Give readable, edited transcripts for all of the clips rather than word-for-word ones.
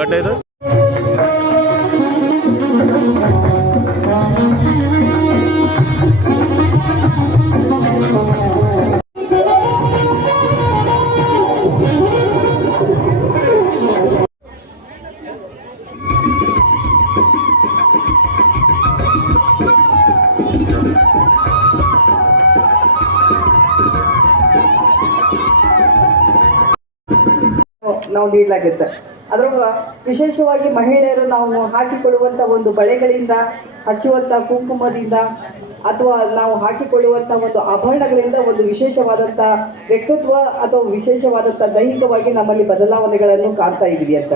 ಸಂಘಟನೆ ಇದು. ನಾವು ನೀಡಲಾಗುತ್ತೆ. ಅದರೊಳಗೆ ವಿಶೇಷವಾಗಿ ಮಹಿಳೆಯರು ನಾವು ಹಾಕಿಕೊಳ್ಳುವಂಥ ಒಂದು ಬಳೆಗಳಿಂದ, ಹಚ್ಚುವಂಥ ಕುಂಕುಮದಿಂದ, ಅಥವಾ ನಾವು ಹಾಕಿಕೊಳ್ಳುವಂಥ ಒಂದು ಆಭರಣಗಳಿಂದ ಒಂದು ವಿಶೇಷವಾದಂಥ ವ್ಯಕ್ತಿತ್ವ ಅಥವಾ ವಿಶೇಷವಾದಂಥ ದೈಹಿಕವಾಗಿ ನಮ್ಮಲ್ಲಿ ಬದಲಾವಣೆಗಳನ್ನು ಕಾಣ್ತಾ ಇದ್ವಿ ಅಂತ.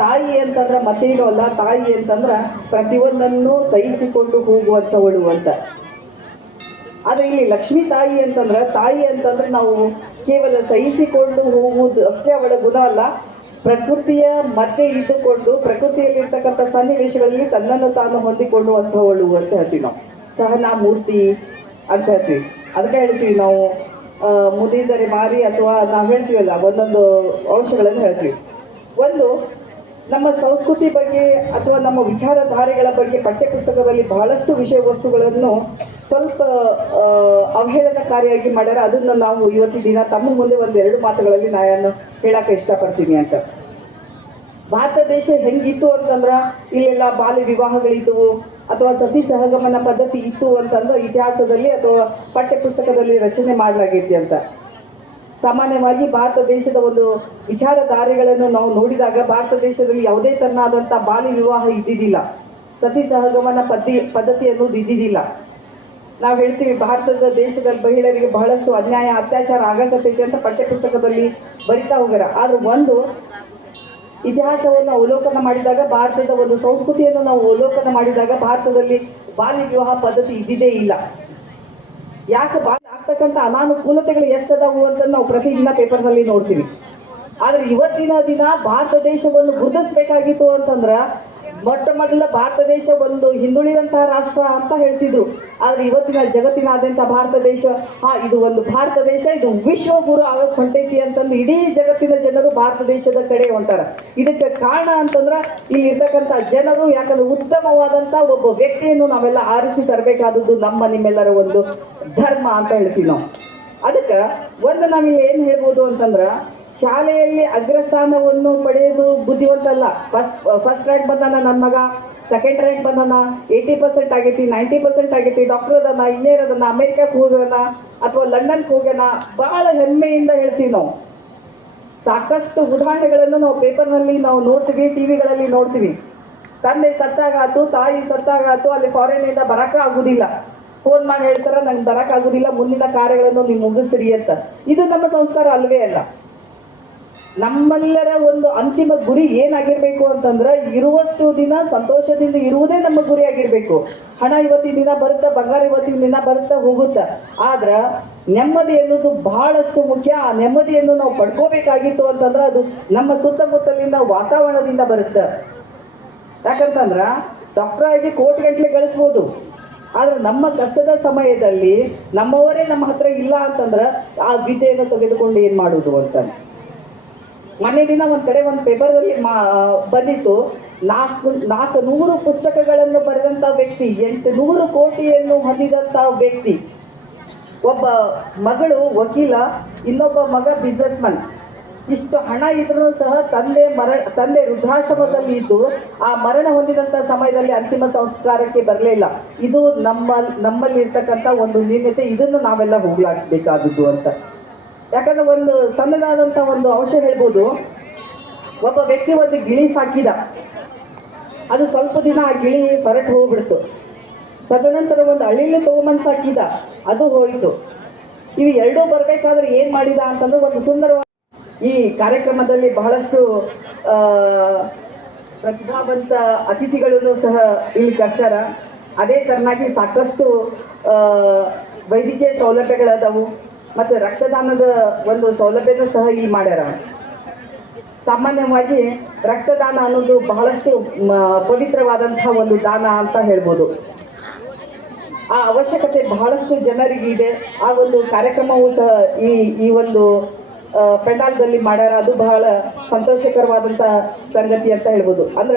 ತಾಯಿ ಅಂತಂದ್ರೆ ಮತ್ತೇನು ಅಲ್ಲ, ತಾಯಿ ಅಂತಂದ್ರೆ ಪ್ರತಿಯೊಂದನ್ನು ಸಹಿಸಿಕೊಂಡು ಹೋಗುವಂಥವಳು ಅಂತ. ಆದರೆ ಇಲ್ಲಿ ಲಕ್ಷ್ಮೀ ತಾಯಿ ಅಂತಂದ್ರೆ ನಾವು ಕೇವಲ ಸಹಿಸಿಕೊಂಡು ಹೋಗುವುದು ಅಷ್ಟೇ ಅವಳ ಗುಣ ಅಲ್ಲ, ಪ್ರಕೃತಿಯ ಮಧ್ಯೆ ಇದ್ದುಕೊಂಡು ಪ್ರಕೃತಿಯಲ್ಲಿರ್ತಕ್ಕಂಥ ಸನ್ನಿವೇಶಗಳಲ್ಲಿ ತನ್ನನ್ನು ತಾನು ಹೊಂದಿಕೊಳ್ಳುವಂಥವಳು ಅಂತ ಹೇಳ್ತೀವಿ ನಾವು. ಸಹನಾ ಮೂರ್ತಿ ಅಂತ ಹೇಳ್ತೀವಿ. ಅದಕ್ಕೆ ಹೇಳ್ತೀವಿ ನಾವು ಮುದಿದರೆ ಮಾರಿ, ಅಥವಾ ನಾವು ಹೇಳ್ತೀವಲ್ಲ ಒಂದೊಂದು ಅಂಶಗಳನ್ನು ಹೇಳ್ತೀವಿ. ಒಂದು, ನಮ್ಮ ಸಂಸ್ಕೃತಿ ಬಗ್ಗೆ ಅಥವಾ ನಮ್ಮ ವಿಚಾರಧಾರೆಗಳ ಬಗ್ಗೆ ಪಠ್ಯಪುಸ್ತಕದಲ್ಲಿ ಬಹಳಷ್ಟು ವಿಷಯ ವಸ್ತುಗಳನ್ನು ಸ್ವಲ್ಪ ಅವಹೇಳನಕಾರಿಯಾಗಿ ಮಾಡ್ಯಾರ. ಅದನ್ನು ನಾವು ಇವತ್ತಿನ ದಿನ ತಮ್ಮ ಮುಂದೆ ಒಂದೆರಡು ಮಾತುಗಳಲ್ಲಿ ನಾನು ಹೇಳಕ್ಕೆ ಇಷ್ಟಪಡ್ತೀನಿ ಅಂತ. ಭಾರತ ದೇಶ ಹೆಂಗಿತ್ತು ಅಂತಂದ್ರೆ ಇಲ್ಲೆಲ್ಲ ಬಾಲ್ಯ ವಿವಾಹಗಳಿದ್ದವು ಅಥವಾ ಸತಿ ಸಹಗಮನ ಪದ್ಧತಿ ಇತ್ತು ಅಂತಂದ್ರೆ ಇತಿಹಾಸದಲ್ಲಿ ಅಥವಾ ಪಠ್ಯಪುಸ್ತಕದಲ್ಲಿ ರಚನೆ ಮಾಡಲಾಗೈತಿ ಅಂತ. ಸಾಮಾನ್ಯವಾಗಿ ಭಾರತ ದೇಶದ ಒಂದು ವಿಚಾರಧಾರೆಗಳನ್ನು ನಾವು ನೋಡಿದಾಗ ಭಾರತ ದೇಶದಲ್ಲಿ ಯಾವುದೇ ತರನಾದಂಥ ಬಾಲ್ಯ ವಿವಾಹ ಇದ್ದಿದ್ದಿಲ್ಲ, ಸತಿ ಸಹಗಮನ ಪದ್ಧತಿ ಅನ್ನೋದು ಇದ್ದಿದ್ದಿಲ್ಲ. ನಾವು ಹೇಳ್ತೀವಿ ಭಾರತದ ದೇಶದಲ್ಲಿ ಮಹಿಳೆಯರಿಗೆ ಬಹಳಷ್ಟು ಅನ್ಯಾಯ ಅತ್ಯಾಚಾರ ಆಗಕತ್ತೈತಿ ಅಂತ ಪಠ್ಯಪುಸ್ತಕದಲ್ಲಿ ಬರಿತಾ ಹೋಗ್ಯಾರ. ಆದ್ರೆ ಒಂದು ಇತಿಹಾಸವನ್ನು ಅವಲೋಕನ ಮಾಡಿದಾಗ, ಭಾರತದ ಒಂದು ಸಂಸ್ಕೃತಿಯನ್ನು ನಾವು ಅವಲೋಕನ ಮಾಡಿದಾಗ ಭಾರತದಲ್ಲಿ ಬಾಲ್ಯ ವಿವಾಹ ಪದ್ಧತಿ ಇದ್ದಿದ್ದೇ ಇಲ್ಲ. ಯಾಕೆ ಬಾಲ್ಯ ಆಗ್ತಕ್ಕಂಥ ಅನಾನುಕೂಲತೆಗಳು ಎಷ್ಟದಾವು ಅಂತ ನಾವು ಪ್ರತಿದಿನ ಪೇಪರ್ನಲ್ಲಿ ನೋಡ್ತೀವಿ. ಆದ್ರೆ ಇವತ್ತಿನ ದಿನ ಭಾರತ ದೇಶವನ್ನು ಗುರುತಿಸ್ಬೇಕಾಗಿತ್ತು ಅಂತಂದ್ರ ಮೊಟ್ಟ ಮೊದಲ ಭಾರತ ದೇಶ ಒಂದು ಹಿಂದುಳಿದಂತಹ ರಾಷ್ಟ್ರ ಅಂತ ಹೇಳ್ತಿದ್ರು. ಆದ್ರೆ ಇವತ್ತಿನ ಜಗತ್ತಿನಾದ್ಯಂತ ಭಾರತ ದೇಶ ಇದು ಒಂದು ಭಾರತ ದೇಶ, ಇದು ವಿಶ್ವಗುರು ಆಗಕ್ಕೆ ಹೊಂಟೈತಿ ಅಂತಂದು ಇಡೀ ಜಗತ್ತಿನ ಜನರು ಭಾರತ ದೇಶದ ಕಡೆ ಹೊಂಟಾರ. ಇದಕ್ಕೆ ಕಾರಣ ಅಂತಂದ್ರ ಇಲ್ಲಿ ಇರ್ತಕ್ಕಂಥ ಜನರು, ಯಾಕಂದ್ರೆ ಉತ್ತಮವಾದಂತ ಒಬ್ಬ ವ್ಯಕ್ತಿಯನ್ನು ನಾವೆಲ್ಲ ಆರಿಸಿ ತರಬೇಕಾದದ್ದು ನಿಮ್ಮೆಲ್ಲರ ಒಂದು ಧರ್ಮ ಅಂತ ಹೇಳ್ತೀವಿ ನಾವು. ಅದಕ್ಕೆ ಒಂದು ನಾವಿಲ್ಲಿ ಏನ್ ಹೇಳ್ಬೋದು ಅಂತಂದ್ರ, ಶಾಲೆಯಲ್ಲಿ ಅಗ್ರಸ್ಥಾನವನ್ನು ಪಡೆಯೋದು ಬುದ್ಧಿವಂತ ಅಲ್ಲ. ಫಸ್ಟ್ ರ್ಯಾಂಕ್ ಬಂದಾನ ನನ್ನ ಮಗ, ಸೆಕೆಂಡ್ ರ್ಯಾಂಕ್ ಬಂದಾನ, 80% ಆಗೈತಿ, 90% ಆಗೈತಿ, ಡಾಕ್ಟರ್ ಅದನ್ನ, ಇಂಜಿನಿಯರ್ ಅದನ್ನ, ಅಮೆರಿಕಕ್ಕೆ ಹೋಗೋಣ ಅಥವಾ ಲಂಡನ್ಗೆ ಹೋಗೋಣ, ಬಹಳ ಹೆಮ್ಮೆಯಿಂದ ಹೇಳ್ತೀವಿ ನಾವು. ಸಾಕಷ್ಟು ಉದಾಹರಣೆಗಳನ್ನು ನಾವು ಪೇಪರ್ನಲ್ಲಿ ನಾವು ನೋಡ್ತೀವಿ, ಟಿವಿಗಳಲ್ಲಿ ನೋಡ್ತೀವಿ. ತಂದೆ ಸತ್ತಾಗಾತು, ತಾಯಿ ಸತ್ತಾಗಾತು, ಅಲ್ಲಿ ಫಾರಿನಿಂದ ಬರಕ ಆಗುದಿಲ್ಲ, ಫೋನ್ ಮಾಡಿ ಹೇಳ್ತಾರ ನಂಗೆ ಬರಕ್ ಆಗುದಿಲ್ಲ, ಮುಂದಿನ ಕಾರ್ಯಗಳನ್ನು ನೀವು ಮುಗಿಸ್ರಿ ಅಂತ. ಇದು ನಮ್ಮ ಸಂಸ್ಕಾರ ಅಲ್ವೇ ಅಲ್ಲ. ನಮ್ಮೆಲ್ಲರ ಒಂದು ಅಂತಿಮ ಗುರಿ ಏನಾಗಿರ್ಬೇಕು ಅಂತಂದ್ರೆ, ಇರುವಷ್ಟು ದಿನ ಸಂತೋಷದಿಂದ ಇರುವುದೇ ನಮ್ಮ ಗುರಿ ಆಗಿರ್ಬೇಕು. ಹಣ ಇವತ್ತಿನ ದಿನ ಬರುತ್ತಾ, ಬಂಗಾರ ಇವತ್ತಿನ ದಿನ ಬರುತ್ತಾ ಹೋಗುತ್ತಾ, ಆದ್ರ ನೆಮ್ಮದಿ ಅನ್ನೋದು ಬಹಳಷ್ಟು ಮುಖ್ಯ. ಆ ನೆಮ್ಮದಿಯನ್ನು ನಾವು ಪಡ್ಕೋಬೇಕಾಗಿತ್ತು ಅಂತಂದ್ರೆ ಅದು ನಮ್ಮ ಸುತ್ತಮುತ್ತಲಿನ ವಾತಾವರಣದಿಂದ ಬರುತ್ತೆ. ಯಾಕಂತಂದ್ರ ಡಾಕ್ಟರ್ ಆಗಿ ಕೋಟಿ ಗಂಟ್ಲೆ ಗಳಿಸ್ಬೋದು, ಆದ್ರೆ ನಮ್ಮ ಕಷ್ಟದ ಸಮಯದಲ್ಲಿ ನಮ್ಮವರೇ ನಮ್ಮ ಹತ್ರ ಇಲ್ಲ ಅಂತಂದ್ರ ಆ ವಿದ್ಯೆಯನ್ನು ತೆಗೆದುಕೊಂಡು ಏನ್ ಮಾಡುದು ಅಂತ. ಮೊನ್ನೆ ದಿನ ಒಂದ್ ಕಡೆ ಒಂದು ಪೇಪರ್ದಲ್ಲಿ ಬಂದಿತ್ತು, 400 ಪುಸ್ತಕಗಳನ್ನು ಬರೆದಂತ ವ್ಯಕ್ತಿ, 800 ಕೋಟಿಯನ್ನು ಹೊಂದಿದಂತ ವ್ಯಕ್ತಿ, ಒಬ್ಬ ಮಗಳು ವಕೀಲ, ಇನ್ನೊಬ್ಬ ಮಗ ಬಿಸ್ನೆಸ್ ಮನ್. ಇಷ್ಟು ಹಣ ಇದ್ರೂ ಸಹ ತಂದೆ ವೃದ್ಧಾಶ್ರಮದಲ್ಲಿ ಇದ್ದು ಆ ಮರಣ ಹೊಂದಿದಂತ ಸಮಯದಲ್ಲಿ ಅಂತಿಮ ಸಂಸ್ಕಾರಕ್ಕೆ ಬರಲಿಲ್ಲ. ಇದು ನಮ್ಮಲ್ಲಿ ಇರ್ತಕ್ಕಂಥ ಒಂದು ನ್ಯೂನತೆ. ಇದನ್ನು ನಾವೆಲ್ಲ ಹೋಗ್ಲಾಡಿಸ್ಬೇಕಾದದ್ದು ಅಂತ. ಯಾಕಂದ್ರೆ ಒಂದು ಸಣ್ಣದಾದಂಥ ಒಂದು ಅಂಶ ಹೇಳ್ಬೋದು. ಒಬ್ಬ ವ್ಯಕ್ತಿ ಒಂದು ಗಿಳಿ ಸಾಕಿದ, ಅದು ಸ್ವಲ್ಪ ದಿನ ಆ ಗಿಳಿ ಹೊರಟು ಹೋಗ್ಬಿಡ್ತು. ತದನಂತರ ಒಂದು ಅಳಿಲು ತಗೊಂಬಂದು ಸಾಕಿದ, ಅದು ಹೋಯಿತು. ಇವು ಎರಡೂ ಬರ್ಬೇಕಾದ್ರೆ ಏನ್ ಮಾಡಿದ ಅಂತಂದ್ರೆ, ಒಂದು ಸುಂದರವಾದ ಈ ಕಾರ್ಯಕ್ರಮದಲ್ಲಿ ಬಹಳಷ್ಟು ಪ್ರತಿಭಾವಂತ ಅತಿಥಿಗಳನ್ನು ಸಹ ಇಲ್ಲಿ ಕರ್ಸ್ಯಾರ. ಅದೇ ತರನಾಗಿ ಸಾಕಷ್ಟು ವೈದ್ಯಕೀಯ ಸೌಲಭ್ಯಗಳದಾವು ಮತ್ತು ರಕ್ತದಾನದ ಒಂದು ಸೌಲಭ್ಯನೂ ಸಹ ಇಲ್ಲಿ ಮಾಡ್ಯಾರ. ಸಾಮಾನ್ಯವಾಗಿ ರಕ್ತದಾನ ಅನ್ನೋದು ಬಹಳಷ್ಟು ಪವಿತ್ರವಾದಂತಹ ಒಂದು ದಾನ ಅಂತ ಹೇಳ್ಬೋದು. ಆ ಅವಶ್ಯಕತೆ ಬಹಳಷ್ಟು ಜನರಿಗೆ ಇದೆ. ಆ ಒಂದು ಕಾರ್ಯಕ್ರಮವೂ ಸಹ ಈ ಒಂದು ಪೆಂಡಾಲ್ದಲ್ಲಿ ಮಾಡ್ಯಾರ. ಅದು ಬಹಳ ಸಂತೋಷಕರವಾದಂತ ಸಂಗತಿ ಅಂತ ಹೇಳ್ಬೋದು. ಅಂದ್ರ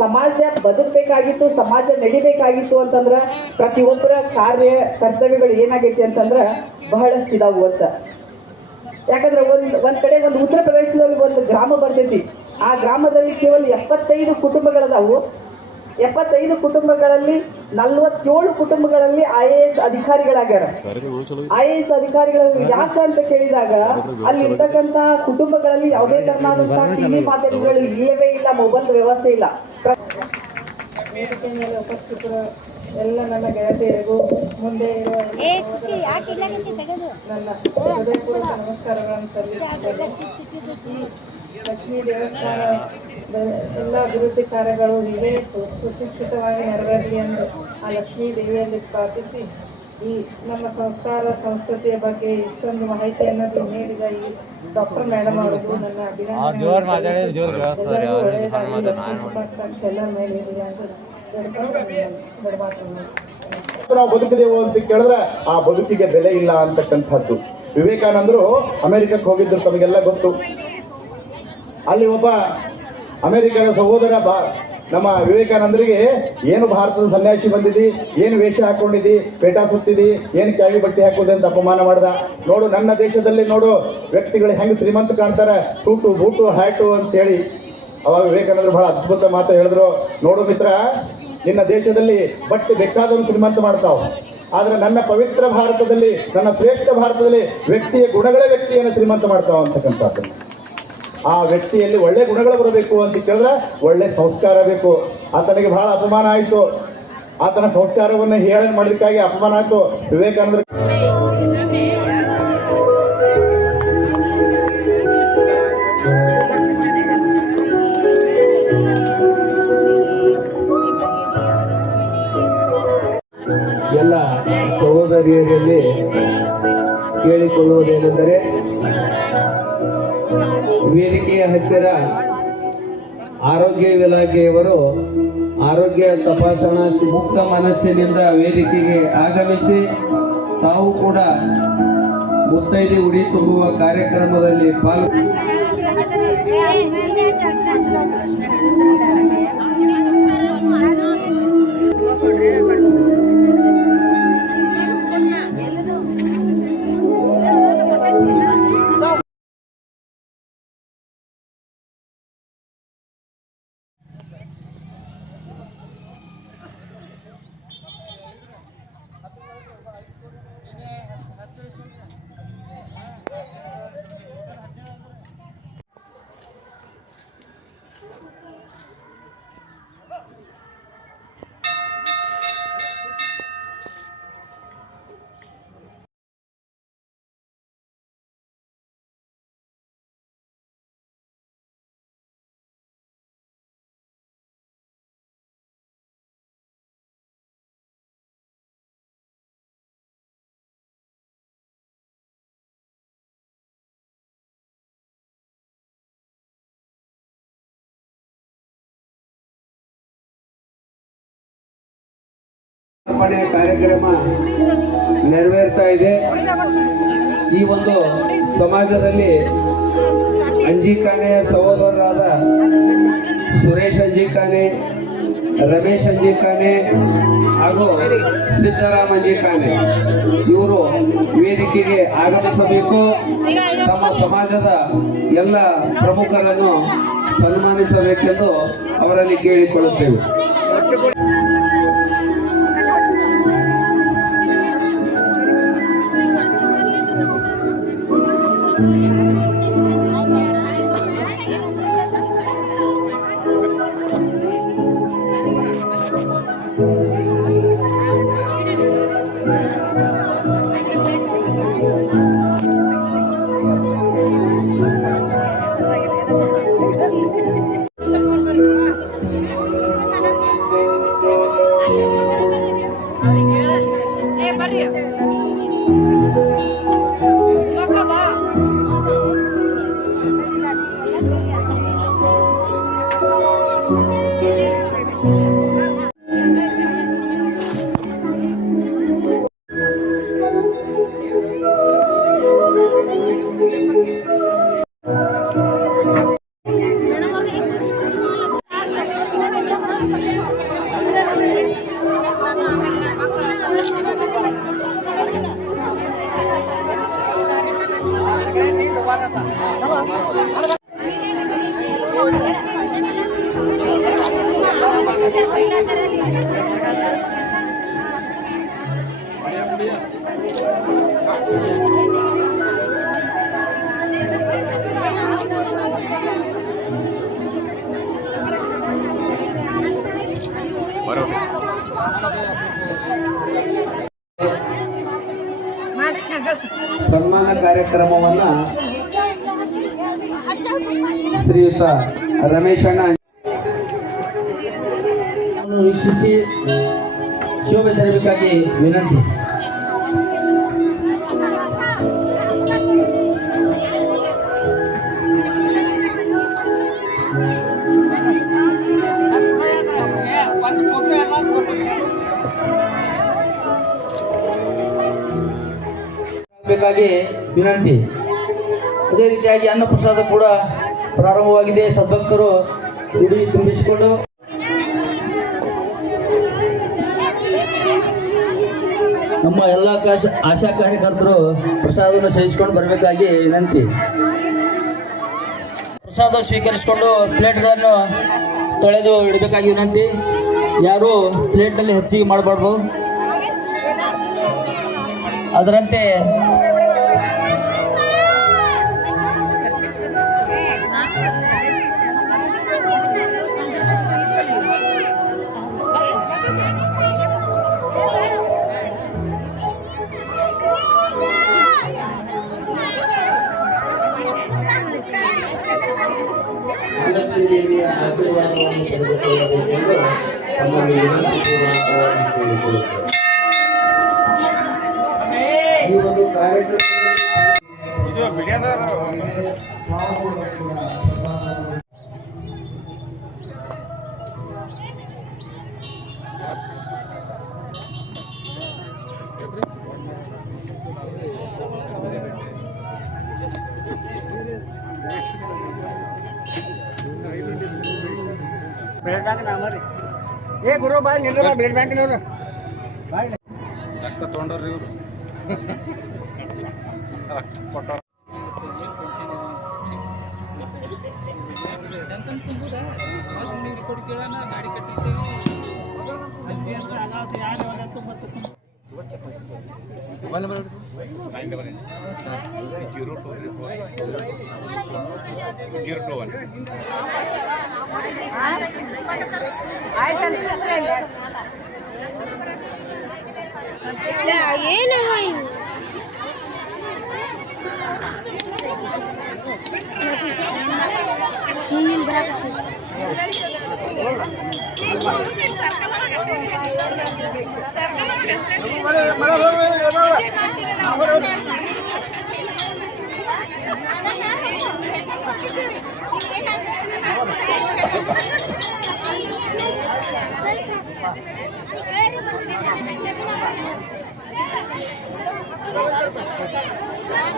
ಸಮಾಜ ಬದುಕಬೇಕಾಗಿತ್ತು, ಸಮಾಜ ನಡಿಬೇಕಾಗಿತ್ತು ಅಂತಂದ್ರ ಪ್ರತಿಯೊಬ್ಬರ ಕಾರ್ಯ ಕರ್ತವ್ಯಗಳು ಏನಾಗೈತಿ ಅಂತಂದ್ರ ಬಹಳಷ್ಟು ಇದಾವು ಅಂತ. ಯಾಕಂದ್ರೆ ಒಂದ್ ಕಡೆ ಒಂದು ಉತ್ತರ ಪ್ರದೇಶದಲ್ಲಿ ಒಂದು ಗ್ರಾಮ ಬರ್ತೈತಿ. ಆ ಗ್ರಾಮದಲ್ಲಿ ಕೇವಲ 75 ಕುಟುಂಬಗಳದಾವು. 75 ಕುಟುಂಬಗಳಲ್ಲಿ 47 ಕುಟುಂಬಗಳಲ್ಲಿ IAS ಅಧಿಕಾರಿಗಳಾಗ್ಯಾರ. IAS ಅಧಿಕಾರಿಗಳು ಯಾಕಂತ ಕೇಳಿದಾಗ ಅಲ್ಲಿ ಇರ್ತಕ್ಕಂತ ಕುಟುಂಬಗಳಲ್ಲಿ ಯಾವುದೇ ತರನಾದಂತಹ ಟಿವಿ ಮಾಧ್ಯಮಗಳು ಇಲ್ಲವೇ ಇಲ್ಲ, ಮೊಬೈಲ್ ವ್ಯವಸ್ಥೆ ಇಲ್ಲ. ವೇದಿಕೆ ಮೇಲೆ ಉಪಸ್ಥಿತರ ಎಲ್ಲ ನನ್ನ ಗೆಳತಿಯರಿಗೂ ಮುಂದೆ ಇರುವ ನನ್ನ ಹೃದಯಪೂರ್ವಕ ನಮಸ್ಕಾರಗಳನ್ನು ಸಲ್ಲಿಸುತ್ತೇನೆ. ಲಕ್ಷ್ಮೀ ದೇವಸ್ಥಾನದ ಎಲ್ಲ ಅಭಿವೃದ್ಧಿ ಕಾರ್ಯಗಳು ಹೀಗೆ ಸುಶಿಕ್ಷಿತವಾಗಿ ನೆರವೇರಲಿ ಎಂದು ಆ ಲಕ್ಷ್ಮೀ ದೇವಿಯಲ್ಲಿ ಪ್ರಾರ್ಥಿಸಿ, ಈ ನಮ್ಮ ಸಂಸ್ಕಾರ ಸಂಸ್ಕೃತಿಯ ಬಗ್ಗೆ ಇಷ್ಟೊಂದು ಮಾಹಿತಿಯನ್ನು ನೀಡಿದ ಈ ಡಾಕ್ಟರ್ ಮೇಡಮ್ ಅವರಿಗೂ ನನ್ನ ಅಭಿನಂದನೆ. ನಾವು ಬದುಕಿದೆವು ಅಂತ ಕೇಳಿದ್ರೆ ಆ ಬದುಕಿಗೆ ಬೆಲೆ ಇಲ್ಲ ಅಂತಕ್ಕಂಥದ್ದು. ವಿವೇಕಾನಂದರು ಅಮೆರಿಕಕ್ಕೆ ಹೋಗಿದ್ರು, ತಮಗೆಲ್ಲ ಗೊತ್ತು. ಅಲ್ಲಿ ಒಬ್ಬ ಅಮೆರಿಕದ ಸಹೋದರ ನಮ್ಮ ವಿವೇಕಾನಂದರಿಗೆ ಏನು ಭಾರತದ ಸನ್ಯಾಸಿ ಬಂದಿದಿ, ಏನು ವೇಷ ಹಾಕೊಂಡಿದಿ, ಪೇಟ ಸುತ್ತಿದಿ, ಏನು ಕ್ಯಾವಿ ಬಟ್ಟೆ ಹಾಕೋದು ಅಂತ ಅಪಮಾನ ಮಾಡ್ದ. ನೋಡು ನನ್ನ ದೇಶದಲ್ಲಿ ನೋಡು ವ್ಯಕ್ತಿಗಳು ಹೆಂಗೆ ಶ್ರೀಮಂತ ಕಾಣ್ತಾರೆ, ಸೂಟು ಬೂಟು ಹ್ಯಾಟು ಅಂತೇಳಿ. ಅವಾಗ ವಿವೇಕಾನಂದರು ಬಹಳ ಅದ್ಭುತ ಮಾತು ಹೇಳಿದ್ರು, ನೋಡು ಮಿತ್ರ, ನಿನ್ನ ದೇಶದಲ್ಲಿ ಬಟ್ಟೆ ಬೇಕಾದರೂ ಶ್ರೀಮಂತ ಮಾಡ್ತಾವ, ಆದ್ರೆ ನನ್ನ ಪವಿತ್ರ ಭಾರತದಲ್ಲಿ, ನನ್ನ ಶ್ರೇಷ್ಠ ಭಾರತದಲ್ಲಿ ವ್ಯಕ್ತಿಯ ಗುಣಗಳೇ ವ್ಯಕ್ತಿಯನ್ನು ಶ್ರೀಮಂತ ಮಾಡ್ತಾವ ಅಂತಕ್ಕಂಥದ್ದು. ಆ ವ್ಯಕ್ತಿಯಲ್ಲಿ ಒಳ್ಳೆ ಗುಣಗಳು ಬರಬೇಕು ಅಂತ ಕೇಳಿದ್ರೆ ಒಳ್ಳೆ ಸಂಸ್ಕಾರ ಬೇಕು. ಆತನಿಗೆ ಬಹಳ ಅಪಮಾನ ಆಯಿತು. ಆತನ ಸಂಸ್ಕಾರವನ್ನು ಹೇಳನ್ ಮಾಡೋದಕ್ಕಾಗಿ ಅಪಮಾನ ಆಯಿತು. ವಿವೇಕಾನಂದ ಎಲ್ಲ ಸಹೋದರಿಯರಲ್ಲಿ ಕೇಳಿಕೊಳ್ಳುವುದೇನೆಂದರೆ, ವೇದಿಕೆಯ ಹತ್ತಿರ ಆರೋಗ್ಯ ಇಲಾಖೆಯವರು ಆರೋಗ್ಯ ತಪಾಸಣಾ ಮುಕ್ತ ಮನಸ್ಸಿನಿಂದ ವೇದಿಕೆಗೆ ಆಗಮಿಸಿ ತಾವು ಕೂಡ ಮುತ್ತೈದೆ ಉಡಿ ತುಂಬುವ ಕಾರ್ಯಕ್ರಮದಲ್ಲಿ ಕಾರ್ಯಕ್ರಮ ನೆರವೇರ್ತಾ ಇದೆ. ಈ ಒಂದು ಸಮಾಜದಲ್ಲಿ ಅಂಜಿಕಾನೆಯ ಸಹೋದರರಾದ ಸುರೇಶ್ ಅಂಜಿಕಾನೆ, ರಮೇಶ್ ಅಂಜಿಕಾನೆ ಹಾಗೂ ಸಿದ್ದರಾಮ್ ಅಂಜಿಕಾನೆ ಇವರು ವೇದಿಕೆಗೆ ಆಗಮಿಸಬೇಕು. ತಮ್ಮ ಸಮಾಜದ ಎಲ್ಲ ಪ್ರಮುಖರನ್ನು ಸನ್ಮಾನಿಸಬೇಕೆಂದು ಅವರಲ್ಲಿ ಕೇಳಿಕೊಳ್ಳುತ್ತೇವೆ. ಸನ್ಮಾನ ಕಾರ್ಯಕ್ರಮವನ್ನ ಶ್ರೀಯುತ ರಮೇಶಣ್ಣ ವೀಕ್ಷಿಸಿ ಶೋಭೆ ತರಬೇಕಾಗಿ ವಿನಂತಿ. ಬೇಕಾಗಿ ವಿನಂತಿ. ಅದೇ ರೀತಿಯಾಗಿ ಅನ್ನಪ್ರಸಾದ ಕೂಡ ಪ್ರಾರಂಭವಾಗಿದೆ. ಸದ್ಭಕ್ತರು ಉಡಿ ತುಂಬಿಸಿಕೊಂಡು ನಮ್ಮ ಎಲ್ಲ ಆಶಾ ಕಾರ್ಯಕರ್ತರು ಪ್ರಸಾದವನ್ನು ಸೇವಿಸಿಕೊಂಡು ಬರಬೇಕಾಗಿ ವಿನಂತಿ. ಪ್ರಸಾದ ಸ್ವೀಕರಿಸಿಕೊಂಡು ಪ್ಲೇಟ್ಗಳನ್ನು ತೊಳೆದು ಇಡಬೇಕಾಗಿ ವಿನಂತಿ. ಯಾರು ಪ್ಲೇಟ್ನಲ್ಲಿ ಹೆಚ್ಚಿಗೆ ಮಾಡಬಾರ್ದು. ಅದರಂತೆ ದೇವಿಯ ಆಶೀರ್ವಾದವನ್ನು ಪಡೆದುಕೊಳ್ಳಬೇಕೆಂದು ತಮ್ಮಲ್ಲಿ ವಿನಂತಿಪೂರ್ವಕವಾಗಿ ಕೇಳಿಕೊಳ್ಳುತ್ತೇವೆ. ಈ ಒಂದು ಕಾರ್ಯಕ್ರಮದಲ್ಲಿ ಬ್ಲಡ್ ಬ್ಯಾಂಕ್ ನಮ್ಮರಿ ಏ ಗುರು ಬಾಯ್ ನಿಲ್ರ ಬ್ಲಡ್ ಬ್ಯಾಂಕ್ನವ್ರು ಬಾಯ್ ರಕ್ತ ತೊಗೊಂಡ್ರಿ ಇವರು ರಕ್ತ ಕೊಟ್ಟಾರ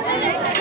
Thank you.